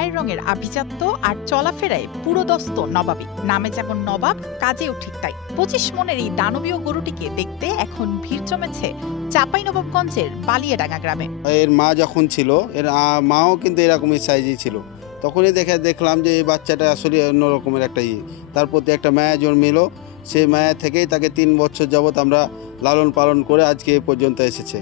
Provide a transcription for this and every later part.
গায়ের রঙের আভিজাত্য আর চলাফেরায় পুরোদস্ত নবাবী। নামে যেমন নবাব, কাজেও ঠিক তাই। 25 মনের এই দানবীয় গরুটিকে দেখতে এখন ভিড় জমেছে চাঁপাইনবাবগঞ্জের বালিয়াডাঙ্গা গ্রামে। এর মা যখন ছিল, এর মাও কিন্তু এরকমই সাইজই ছিল। তখনই দেখলাম যে এই বাচ্চাটা আসলে অন্য রকমের একটা তার প্রতি একটা মায়া জন্মিল। সেই মায়া থেকেই তাকে 3 বছর যাবৎ আমরা লালন পালন করে আজকে এ পর্যন্ত এসেছে।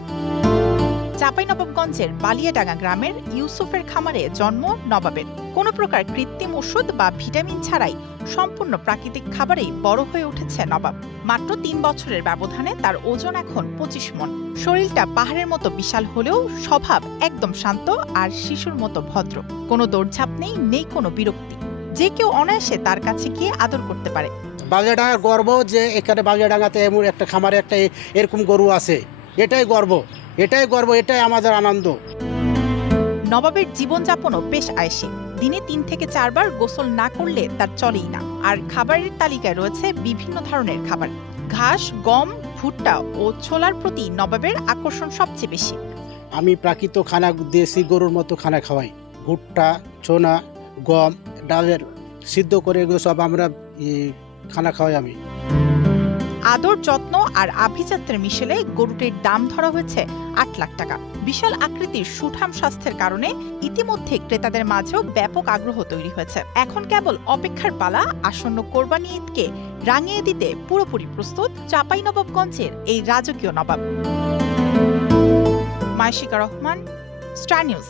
চাঁপাইনবাবগঞ্জের বালিয়াডাঙ্গা গ্রামের ইউসুফের খামারে জন্ম নবাবের। কোনো প্রকার কৃত্রিম ওষুধ বা ভিটামিন ছাড়াই সম্পূর্ণ প্রাকৃতিক খাবারেই বড় হয়ে উঠেছে নবাব। মাত্র 3 বছরের ব্যবধানে তার ওজন এখন 25 মণ। শরীরটা পাহাড়ের মতো বিশাল হলেও স্বভাব একদম শান্ত আর শিশুর মতো ভদ্র। কোনো দৌড়ঝাঁপ নেই, নেই কোনো বিরক্তি। যে কেউ অনায়াসে তার কাছে গিয়ে আদর করতে পারে। বালিয়াডাঙ্গার গর্ব যে এখানে বালিয়াডাঙ্গাতে এমন একটা খামারে একটা এরকম গরু আছে, এটাই গর্ব, এটাই আমাদের আনন্দ। নবাবের জীবনযাপনও বেশ আয়েশি। দিনে 3 থেকে 4 বার গোসল না করলে তার চলেই না। আর খাবারের তালিকায় রয়েছে বিভিন্ন ধরনের খাবার। ঘাস, গম, ভুট্টা ও ছোলার প্রতি নবাবের আকর্ষণ সবচেয়ে বেশি। আমি প্রাকৃত খানা দেশি গরুর মতো খানা খাওয়াই। ভুট্টা, ছোনা, গম, ডালের সিদ্ধ করে এগুলো সব আমরা খানা খাওয়াই আমি। আদর, যত্ন আর আভিজাত্যের মিশেলে গরুটির দাম ধরা হয়েছে 8 লাখ টাকা। বিশাল আকৃতির সুঠাম স্বাস্থ্যের কারণে ইতিমধ্যে ক্রেতাদের মাঝেও ব্যাপক আগ্রহ তৈরি হয়েছে। এখন কেবল অপেক্ষার পালা আসন্ন কোরবানি ঈদকে রাঙিয়ে দিতে পুরোপুরি প্রস্তুত চাঁপাইনবাবগঞ্জের এই রাজকীয় নবাব। মাইশিকা রহমান, স্টার নিউজ।